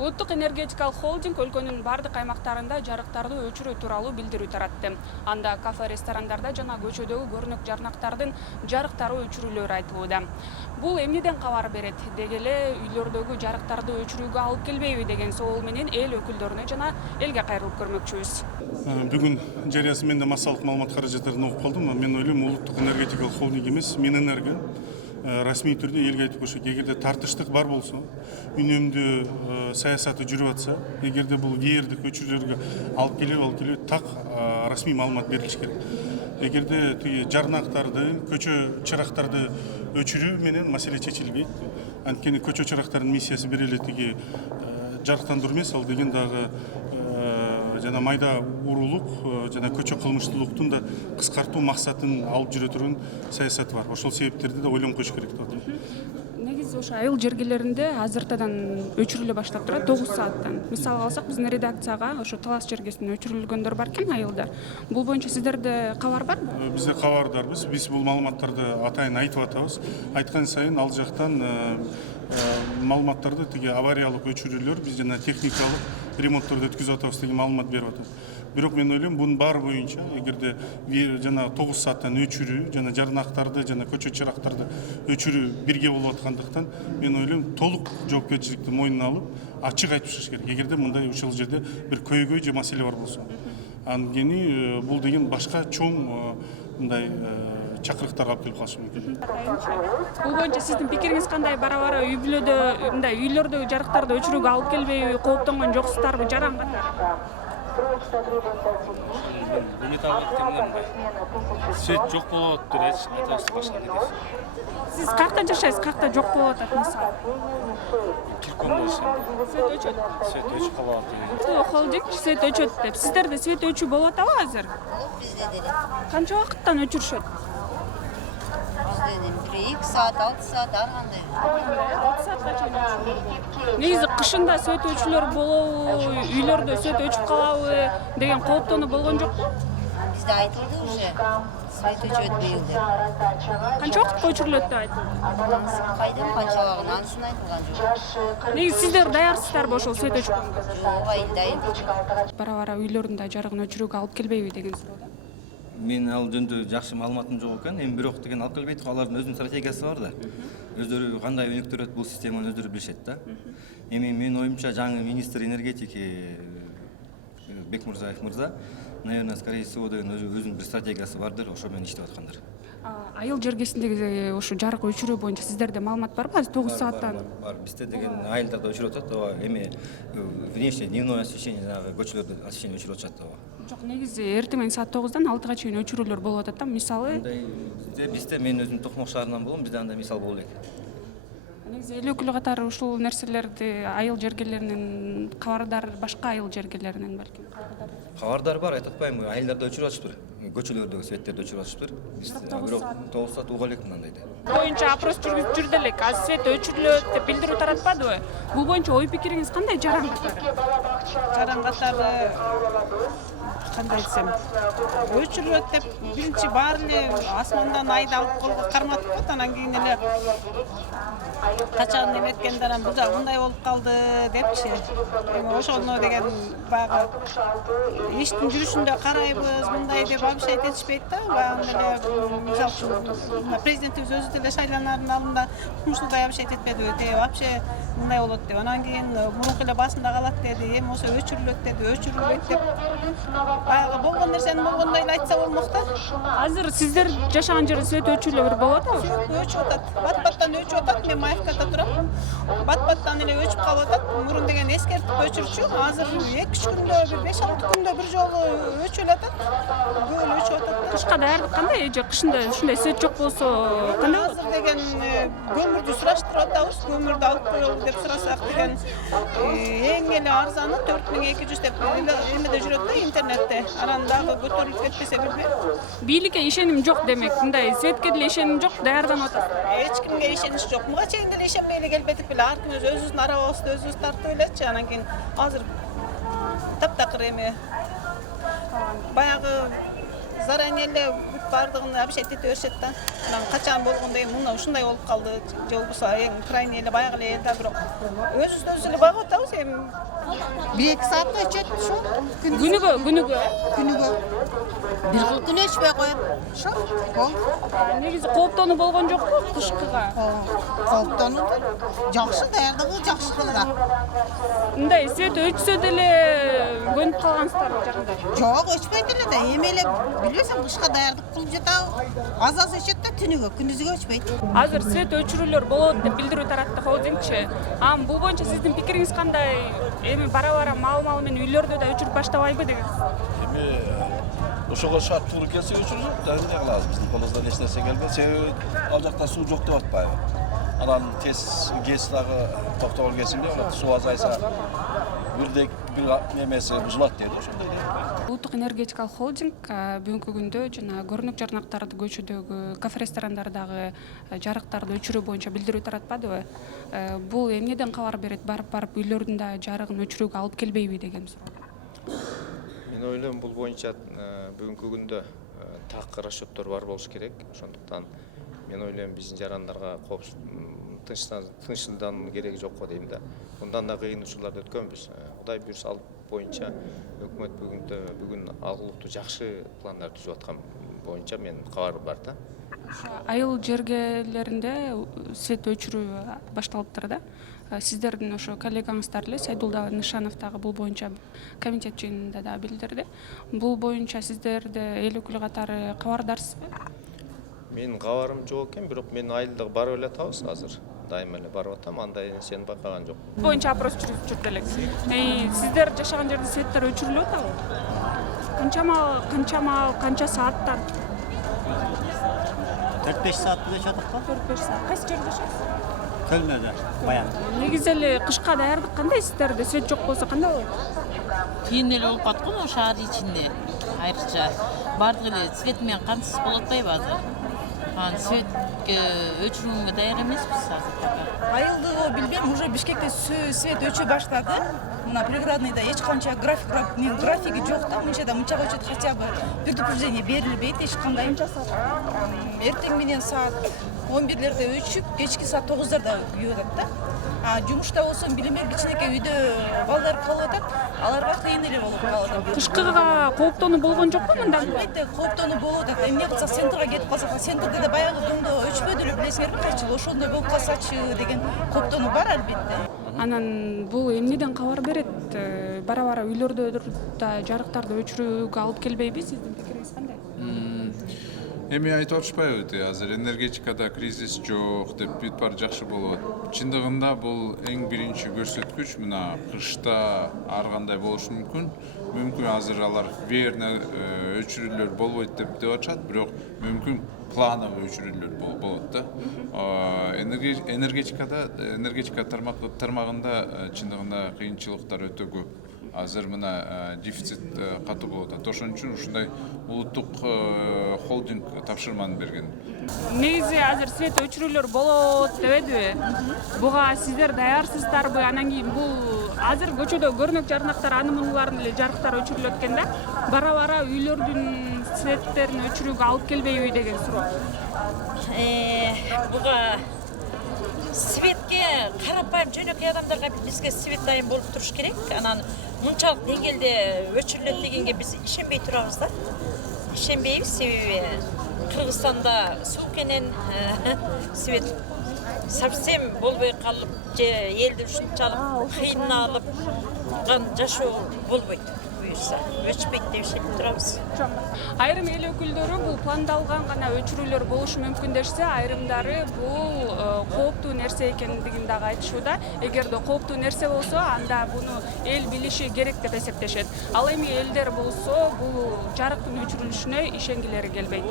Улуттук энергетикалык холдинг өлкөнүн бардык аймактарында жарыктарды өчүрүү тууралуу билдирүү таратты. Анда кафе, ресторандарда жана көчөдөгү көрүнөк жарнактардын жарыктары өчүрүлөрү айтылууда. Бул эмнеден кабар берет? Деги эле үйлөрдөгү жарыктарды өчүрүүгө алып келбейби деген соол менен эл өкүлдөрүнө жана элге кайрылып көрмөкчүбүз. Бүгүн жарыясы менде массалык маалымат каражаттарын окуп калдым. Мен ойлойм, улуттук энергетикалык холдинг эмес, Минэнерго расмий түрдө элге айтып көрсөк, эгерде тартыштык бар болсо, үнөмдүү саясаты жүрүп атса, эгерде бул веердик өчүрүүлөргө алып келип так расмий маалымат берилиш керек. Эгерде тиги жарнактарды, көчө чырактарды өчүрүү менен маселе чечилбейт. Анткени көчө чырактардын миссиясы бир эле тиги жарыктандыруу эмес, ал деген дагы жана майда уруулук жана көчө кылмыштуулуктун да кыскартуу максатын алып жүрө турган саясаты бар. Ошол себептерди да ойлонуп коюш керек деп атам. Негизи ошо айыл жергелеринде азыртадан өчүрүлө баштап турат 9 сааттан. Мисалы алсак, биздин редакцияга ошо Талас жергесинен өчүрүлгөндөр бар экен айылдар. Бул боюнча сиздерде кабар барбы? Бизде кабардарбыз. Биз бул маалыматтарды атайын айтып атабыз. Айткан сайын ал жактан маалыматтарды тиги авариялык өчүрүүлөр, биз жана техникалык ремонтторду өткөзүп атабыз деген маалымат берип атат. Бирок мен ойлойм, бунун баары боюнча эгерде жана 9 сааттан өчүрүү жана жарнактарды жана көчө чырактарды өчүрүү бирге болуп аткандыктан, мен ойлойм, толук жоопкерчиликти мойнуна алып, ачык айтып чыгыш керек. Эгерде мындай ушул жерде бир көйгөй же маселе бар болсо. Анткени бул деген башка чоң мындай чакырыктарга алып келип калышы мүмкүн. Бул боюнча сиздин пикириңиз кандай? Бара-бара үй-бүлөдө, мындай үйлөрдөгү жарыктарды өчүрүүгө алып келбейби, кооптонгон жоксуздарбы, жаран катары? Свет жок болуп атыптыр, эч айтабыз башка нерсе. Сиз каякта жашайсыз? Каякта жок болуп атат мисалы? Киркондо жашайм. Свет өчөт. Свет өчүп калып атат. Холдинг свет өчөт деп. Сиздерде свет өчүү болуп атабы азыр? Bizde de. Канча убакыттан өчүрүшөт? Bizde de 1-2 saat, 6 saat arganda. 6 саатка чейин өчүрүлөт. Негизи кышында свет өчүүлөр болобу, үйлөрдө свет өчүп калабы деген кооптонуу болгон жокпу? Bizde айтылды уже. Свет өчөт быйыл деп. Канча убакытка өчүрүлөт деп айтылды? Кайдан канча убагын анысын айтылган жок. Негизи сиздер даярсыздарбы ошол свет өчкөнгө? Жок, айылдайын. Бара-бара үйлөрүндө жарыгын өчүрүүгө алып келбейби деген суроо. Мен ал жөнүндө жакшы маалыматым жок экен. Эми бирок деген алып келбейт, алардын өзүнүн стратегиясы бар да. Өздөрү кандай өнүктүрөт бул системаны өздөрү билишет да. Эми менин оюмча жаңы министр энергетики Бекмурзаев мырза, наверное, скорее всего деген өзүнүн бир стратегиясы бардыр, ошо менен иштеп аткандар. Айыл жергесиндеги ошо жарык өчүрүү боюнча сиздерде маалымат барбы? Азыр 9 сааттан. Бар. Бизде деген айылдарда өчүрүп атат, ооба. Эми внешне дневное освещение, жанагы көчөлөрдө освещение өчүрүп атышат, ооба. Жок, негизи эртең менен саат 9-дан 6-га чейин өчүрүүлөр болуп атат да. Мисалы, Бизде мен өзүм Токмок шаарынан болом, бизде андай мисал боло элек. негизи эл өкүлү катары ушул нерселерди айыл жергелеринен кабардар, башка айыл жергелеринен балким кабардар. Кабардар бар, айтып атпаймынбы, айылдарда өчүрүп атышыптыр. Көчөлөрдөгү светтерди өчүрүп атышыптыр. Биз бирок 9 саат уга элек мындайда. Боюнча опрос жүргүзүп жүрдү элек. Азыр свет өчүрүлөт деп билдирүү таратпадыбы? Бул боюнча ой пикириңиз кандай? Жаран катары? Жаран катары кандай десем, өчүрүлөт деп биринчи баары эле асмандан айды алып колго карматып коет, анан кийин эле качан эметкенде анан бул жагы мындай болуп калды депчи. Эми ошону деген баягы иштин жүрүшүндө карайбыз, мындай деп вообще айтышпайт да. Баягы эле мисалы үчүн президентибиз өзү деле шайланардын алдында ушундай вообще этпедиби, вообще мындай болот деп. Анан кийин мурунку эле басында калат деди, эми ошо өчүрүлөт деди, өчүрүлбөйт деп. Баягы болгон нерсени болгондой эле айтса болмок да. Азыр сиздер жашаган жерде свет өчүрүүлөр болуп атабы? Өчүп атат. Бат-баттан өчүп атат. Мен Маевкада турам. Бат-баттан эле өчүп калып атат. Мурун деген эскертип өчүрчү. Азыр 2-3 күндө, 5-6 күндө бир жолу өчүлүп атат. Көп өчүп атат. Кышка даярдык кандай? Эже кышында ушундай свет жок болсо кандай болот? Азыр деген көмүрдү сураштырып атабыз. Көмүрдү алып коелу деп сурасак деген эң эле арзаны 4200 деп эмеде жүрөт да, интернетте. Анан дагы көтөрүлүп кетпесе билбейм. Бийликке ишеним жок демек. Мындай светке деле ишеним жок, даярданып атат. Эч кимге ишенич жок. Муга чейин деле ишенбей эле келбедик беле. Ар ким өзүбүздүн арабыбызды өзүбүз тартып элечи. Анан кийин азыр таптакыр эми баягы заранее эле бардыгын абишет ете беришет да. Анан качан болгондой мына ушундай болуп калды. Же болбосо эң крайний эле баягы эле да бирок өзүбүз эле багып атабыз эми. 1-2 saatda içet şu. Күнүгө Günüge. Bir kıl gün içmeye koyup. Şu. Ol. негизи кооптонуу болгон жокпу кышкыга? Koltuğunu jakşı dayardığı jakşı kılda. Мындай свет өчсө деле көнүп калгансыздарбы жагында? Çok içmeydi de yemeyle biliyorsan kışka dayardık kılıp jata az içet de tünüge, gündüzüge içmeydi. Азыр свет өчүрүүлөр болот деп билдирүү таратты холдингчи. Бул боюнча сиздин пикириңиз кандай? Эми бара мал менен үйлөрдө да өчүрүп баштабайбы дегенсиз? Эми ошого шарт туура келсе өчүрүп, да эмне кылабыз? Биздин колубуздан эч нерсе келбейт. Себеби ал жакта суу жок деп атпайбы? Анан тез гез дагы токтогон кезинде суу азайса бир немеси бузулат дейт, ошондой дейт. Улуттук энергетикалык холдинг бүгүнкү күндө жана көрүнүк жарнактарды көчөдөгү кафе ресторандардагы жарыктарды өчүрүү боюнча билдирүү таратпадыбы? Бул эмнеден кабар берет? Барып үйлөрдүн да жарыгын өчүрүүгө алып келбейби деген суроо. Мен ойлойм бул боюнча бүгүнкү күндө так расчеттор бар болуш керек. Ошондуктан мен ойлойм биздин жарандарга тынчсыздануунун кереги жок го дейм да. Мындан да кыйын учурларды өткөнбүз. Кудай буйрса ал боюнча өкмөт бүгүн алгылыктуу жакшы пландар түзүп аткан боюнча мен кабар бар да. Айыл жергелеринде свет өчүрүү башталыптыр да. Сиздердин ошо коллегаңыздар эле Сайдулда Нышанов дагы бул боюнча комитет жыйынында да билдирди. Бул боюнча сиздерде эл өкүлү катары кабардарсызбы? Менин кабарым жок экен, бирок мен айылда барып эле атабыз азыр. Дайыма эле барып атам, андай нерсени байкаган жок. Бул боюнча опрос жүргүзүп жүрдү элек. Сиздер жашаган жерде светтер өчүрүлүп атабы? Канча сааттар? 4-5 saat жашадык го. 4-5 саат. Кайсы жерде жашайсыз? Көлмөдө, баян. Негизи эле кышка даярдык кандай сиздерде? Свет жок болсо кандай болот? Кийин эле болуп калат го могу шаар ичинде. Айрыкча бардык эле свет менен камсыз болуп атпайбы азыр? Светке өчүрүүгө даяр эмеспиз азыр. Айылды билбейм, уже Бишкекте свет өчү баштады. Мына преградныйда эч канча графиги жок да, мынчага өчөт, хотя бы предупреждение берилбейт эч кандай. Эртең менен саат 11-лерде өчүп, кечки саат 9-дарда күйүп атат да. Жумушта болсо билимер кичинекей үйдө балдар калып атат, аларга кыйын эле болуп калат. Кышкыга кооптонуу болгон жокпу мындан? Албетте кооптонуу болуп атат. Эмне кылсак центрга кетип калсак, центрде да баягы доңдо өчпөдүлү билесиңерби, кайчы жыл ошондой болуп калсачы деген кооптонуу бар албетте. Анан бул эмнеден кабар берет? Бара үйлөрдө да жарыктарды өчүрүүгө алып келбейби? Сиздин пикириңиз кандай? Эми айтып атышпайбы, азыр энергетикада кризис жок деп бүт баары жакшы болот. Чындыгында бул эң биринчи көрсөткүч. Мына кышта ар кандай болушу мүмкүн. Мүмкүн азыр алар верно өчүрүүлөр болбойт деп атышат, бирок мүмкүн плановый өчүрүүлөр болот да. Энергетика тармагында чындыгында кыйынчылыктар өтө көп. Азыр мына дефицит катуу болуп атат. Ошон үчүн ушундай улуттук холдинг тапшырманы берген. Негизи азыр свет өчүрүүлөр болот дебедиби? Буга сиздер даярсыздарбы? Анан кийин бул азыр көчөдө көрүнөк жарнактар анын эле жарыктар өчүрүлөт экен да. Бара үйлөрдүн светтерин өчүрүүгө алып келбейби деген суроо. Буга светке карапайым жөнөкөй адамдарга бизге свет дайым болуп туруш керек. Анан мынчалык деңгээлде өчүрүлөт дегенге биз ишенбей турабыз да. Ишенбейбиз, себеби Кыргызстанда суук менен свет совсем болбой калып, же элди ушунчалык кыйналып жашоо болбойт. Өчпөйт деп ишенип турабыз. Айрым эл өкүлдөрү бул пландалган гана өчүрүүлөр болушу мүмкүн дешсе, айрымдары бул кооптуу нерсе экендигин дагы айтышууда. Эгерде кооптуу нерсе болсо, анда буну эл билиши керек деп эсептешет. Ал эми элдер болсо бул жарыктын өчүрүлүшүнө ишенгилери келбейт.